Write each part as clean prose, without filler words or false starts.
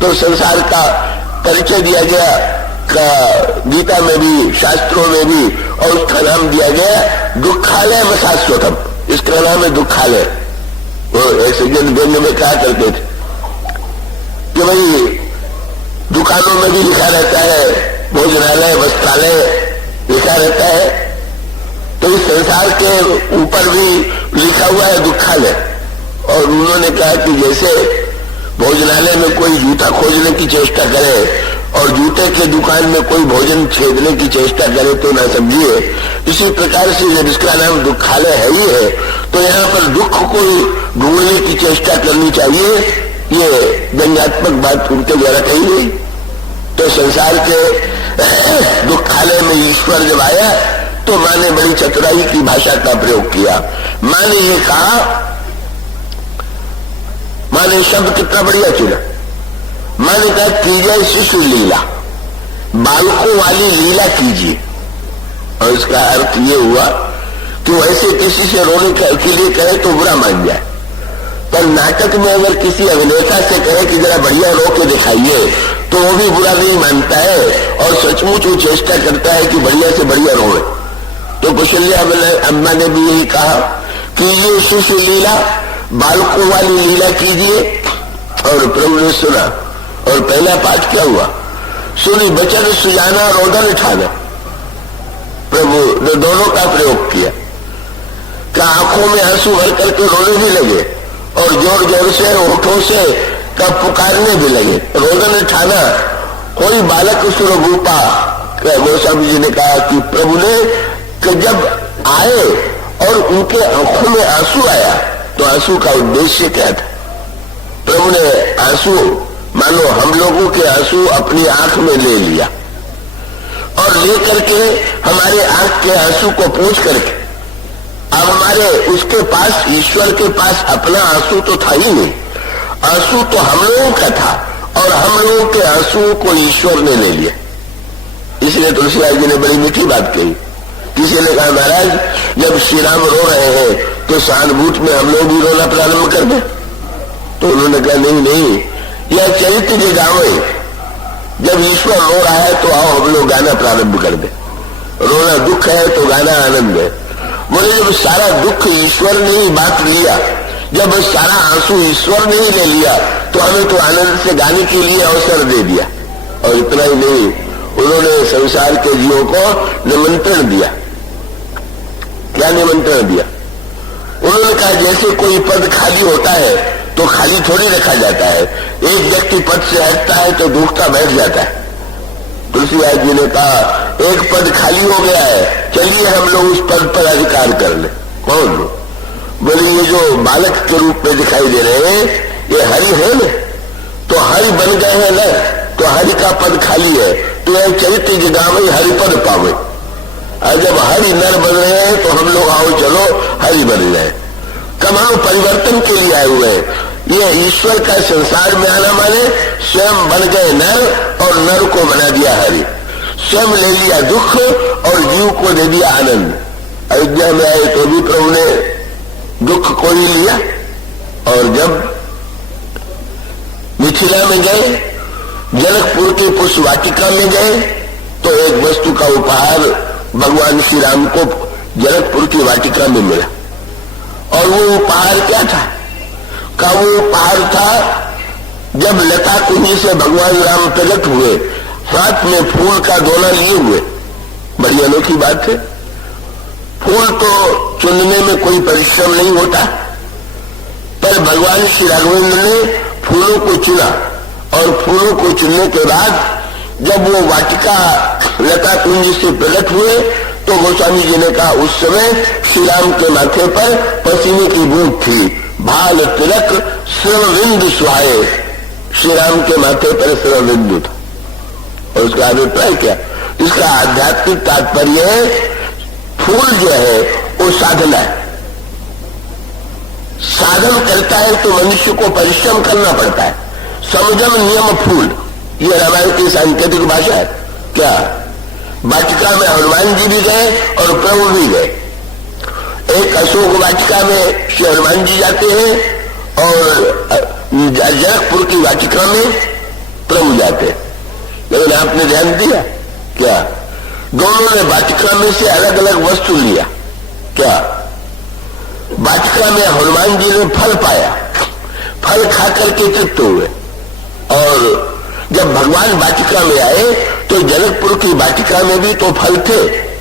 तो संसार का परिचय दिया गया गीता में भी, शास्त्रों में भी, और उसका नाम दिया गया दुखालय में शाश्वतम। इसका नाम है दुखालय। वो ऐसे जन व्यंग में कहा करते थे कि भाई दुकानों में भी लिखा रहता है भोजनालय, वस्त्रालय लिखा रहता है, तो इस संसार के ऊपर भी लिखा हुआ है दुखालय। और उन्होंने कहा कि जैसे भोजनालय में कोई जूता खोजने की चेष्टा करे और जूते के दुकान में कोई भोजन छेदने की चेष्टा करे तो ना समझिए, इसी प्रकार से जब इसका नाम दुखालय है ही है, तो यहाँ पर दुख को ढूंढने की चेष्टा करनी चाहिए। ये व्यंग्यात्मक बात उनके द्वारा कही गई। तो संसार के दुखालय में ईश्वर जब आया तो मां ने बड़ी चतुराई की भाषा का प्रयोग किया। मां ने ये कहा, मां ने शब्द कितना बढ़िया चुना। मां ने कहा कीजिए शिशु लीला, बालकों वाली लीला कीजिए। और इसका अर्थ ये हुआ कि वैसे किसी से रोने के लिए कहे तो बुरा मान जाए, पर नाटक में अगर किसी अभिनेता से कहे कि जरा बढ़िया रो के दिखाइए तो वो भी बुरा नहीं मानता है और सचमुच वो चेष्टा करता है कि बढ़िया से बढ़िया रोए। तो कौशल्या अम्मा ने भी यही कहा कि ये शिशु लीला, बालकों वाली लीला कीजिए। और प्रभु ने सुना। और पहला पाठ क्या हुआ? सुनी बचन सुजाना, रोदन उठाना। प्रभु ने दोनों का प्रयोग किया कि आंखों में आंसू भर करके रोने भी लगे और जोर जोर से होठों से कब पुकारने भी लगे। रोदन उठाना, कोई बालक सुरभूपा, गोस्वामी जी ने कहा कि प्रभु ने कि जब आए और उनके आंखों में आंसू आया तो आंसू का उद्देश्य क्या था? प्रभु ने आंसू मानो हम लोगों के आंसू अपनी आंख में ले लिया और लेकर के हमारे आंख के आंसू को पूछ करके अब हमारे उसके पास, ईश्वर के पास अपना आंसू तो था ही नहीं, आंसू तो हम लोगों का था और हम लोगों के आंसू को ईश्वर ने ले लिया। इसलिए तुलसीदास जी ने बड़ी मीठी बात कही। किसी ने कहा महाराज जब श्री राम रो रहे हैं तो सहानुभूत में हम लोग भी रोना प्रारंभ कर दें? तो उन्होंने कहा नहीं नहीं, यह चरित्र के गाँव है। जब ईश्वर रो रहा है तो आओ हम लोग गाना प्रारंभ कर दें। रोना दुख है तो गाना आनंद है। बोले जब सारा दुख ईश्वर ने ही बांट लिया, जब सारा आंसू ईश्वर ने ही ले लिया तो हमें तो आनंद से गाने के लिए अवसर दे दिया। और इतना ही नहीं, उन्होंने संसार के जीवों को निमंत्रण दिया। क्या निमंत्रण दिया? उन्होंने कहा जैसे कोई पद खाली होता है तो खाली थोड़ी रखा जाता है, एक व्यक्ति पद से हटता है तो दूसरा बैठ जाता है। तुलसीदास जी ने कहा एक पद खाली हो गया है, चलिए हम लोग उस पद पर अधिकार कर ले। कौन? बोले ये जो बालक के रूप में दिखाई दे रहे हैं ये हरि है न, तो हरि बन गए हैं न, तो हरि का पद खाली है तो यह चरित्र जगावे हरि पद पावे। और जब हरि नर बन रहे हैं तो हम लोग आओ चलो हरि बन जाए। कमाओ परिवर्तन के लिए आए हुए हैं। ये ईश्वर का संसार में आना माने स्वयं बन गए नर और नर को बना दिया हरि, स्वयं ले लिया दुख और जीव को दे दिया आनंद। अयोध्या में आए तो भी प्रभु ने दुख को ही लिया और जब मिथिला में गए, जनकपुर की पुष्प वाटिका में गए तो एक वस्तु का उपहार भगवान श्री राम को जनकपुर की वाटिका में मिला। और वो उपहार क्या था? का वो उपहार था जब लता कुंजी से भगवान राम प्रकट हुए, हाथ में फूल का दोना लिए हुए। बड़ी अनोखी बात है। फूल तो चुनने में कोई परिश्रम नहीं होता, पर भगवान श्री राघवेंद्र ने फूलों को चुना और फूलों को चुनने के बाद जब वो वाटिका लता कुंज से प्रकट हुए तो गोस्वामी जी ने कहा उस समय श्री राम के माथे पर पसीने की बूंद थी, भाल तिलक श्रवबिंदु सुहाए। श्री राम के माथे पर श्रवबिंदु था। और उसका अभिप्राय क्या? इसका आध्यात्मिक तात्पर्य है फूल जो है वो साधना है। साधन करता है तो मनुष्य को परिश्रम करना पड़ता है। समझम नियम फूल, ये रामायण की सांकेतिक भाषा है। क्या वाटिका में हनुमान जी भी गए और प्रभु भी गए। एक अशोक वाटिका में श्री हनुमान जी जाते हैं और जनकपुर की वाटिका में प्रभु जाते। लेकिन आपने ध्यान दिया क्या? दोनों ने वाटिका में से अलग अलग वस्तु लिया। क्या? वाटिका में हनुमान जी ने फल पाया, फल खा करके तृप्त हुए। और जब भगवान वाटिका में आए तो जनकपुर की वाटिका में भी तो फल थे,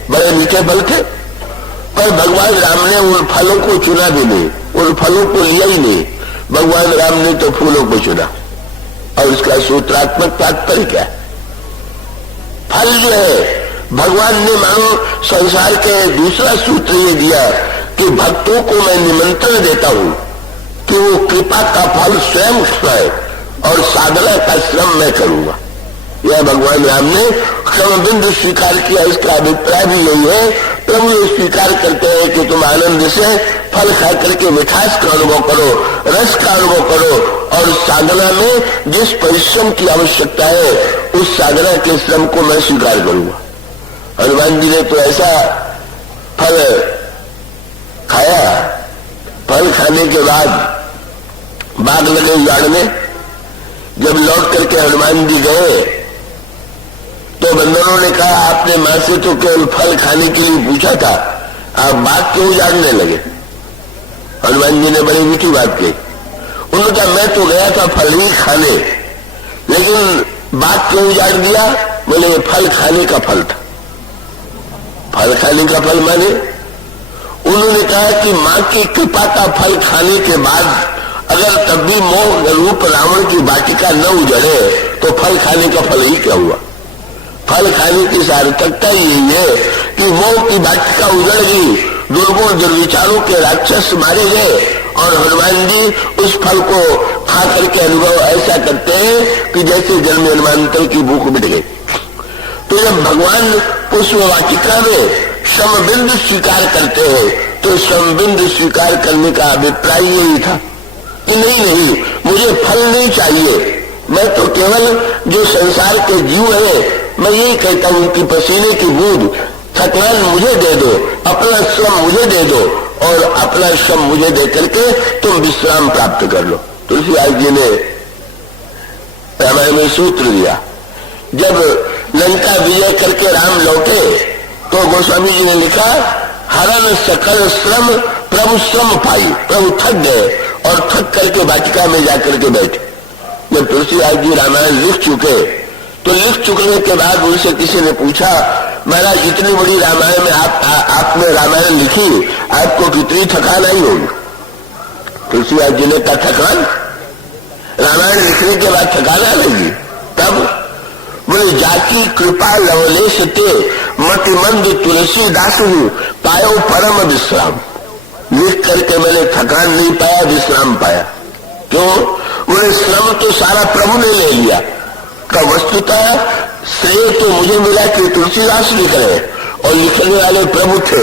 बड़े मीठे फल थे, पर भगवान राम ने उन फलों को चुना भी नहीं, उन फलों को लिया ही नहीं। भगवान राम ने तो फूलों को चुना। और इसका सूत्रात्मक तात्पर्य क्या है? फल जो है भगवान ने मानो संसार के दूसरा सूत्र ये दिया कि भक्तों को मैं निमंत्रण देता हूं कि वो कृपा का फल स्वयं खाए और साधना का श्रम मैं करूंगा। यह भगवान राम ने क्षमबिंदु स्वीकार किया। इसका अभिप्राय भी यही है, प्रभु ये स्वीकार करते हैं कि तुम आनंद से फल खा करके मिठास का अनुभव करो, रस का अनुभव करो, और साधना में जिस परिश्रम की आवश्यकता है उस साधना के श्रम को मैं स्वीकार करूंगा। हनुमान जी ने तो ऐसा फल खाया, फल खाने के बाद बाग लगे उजाड़ में। जब लौट करके हनुमान जी गए तो बंदरों ने कहा, आपने मां से तो केवल फल खाने के लिए पूछा था, आप बाग क्यों उजाड़ने लगे? हनुमान जी ने बड़ी मीठी बात कही। उन्होंने कहा, मैं तो गया था फल ही खाने, लेकिन बाग क्यों उजाड़ दिया? बोले ये फल खाने का फल था। फल खाने का फल माने? उन्होंने कहा कि मां की कृपा का फल खाने के बाद अगर तब भी मोह रूप रावण की वाटिका न उजड़े तो फल खाने का फल ही क्या हुआ? फल खाने की सार्थकता यही है कि मोह की वाटिका उजड़ गई, दुर्गुण दुर्विचारों के राक्षस मारे गए, और हनुमान जी उस फल को खा करके अनुभव ऐसा करते हैं कि जैसे जन्म जन्मांतर की भूख मिट गई। तो जब भगवान पुष्प वाटिका में समबिंदु स्वीकार करते हैं तो समबिंदु स्वीकार करने का अभिप्राय यही था कि नहीं, मुझे फल नहीं चाहिए, मैं तो केवल जो संसार के जीव है मैं यही कहता हूं कि पसीने की बूंद थकान मुझे दे दो, अपना श्रम मुझे दे दो, और अपना श्रम मुझे दे करके तुम विश्राम प्राप्त कर लो। तुलसीदास जी ने रामायण में सूत्र दिया। जब लंका विजय करके राम लौटे तो गोस्वामी जी ने लिखा, हरन सकल श्रम प्रभु श्रम पाई। प्रभु थक गए और थक करके वाटिका में जाकर के बैठे। जब तुलसीदास जी रामायण लिख चुके तो लिख चुकने के बाद उनसे किसी ने पूछा, महाराज इतनी बड़ी रामायण में आपने रामायण लिखी, आपको कितनी थकान आई होगी? तुलसीदास जी ने कहा, थकान? रामायण लिखने के बाद थकान आ लगी? तब बोले, जाकी कृपा लवलेश ते मति मंद तुलसीदास हूं पायो परम विश्राम। लिख करके मैंने थकान नहीं पाया, विश्राम पाया। क्यों? बोले, श्रम तो सारा प्रभु ने ले लिया, का वस्तुतः श्रेय तो मुझे मिला कि तुलसीदास लिख रहे और लिखने वाले प्रभु थे।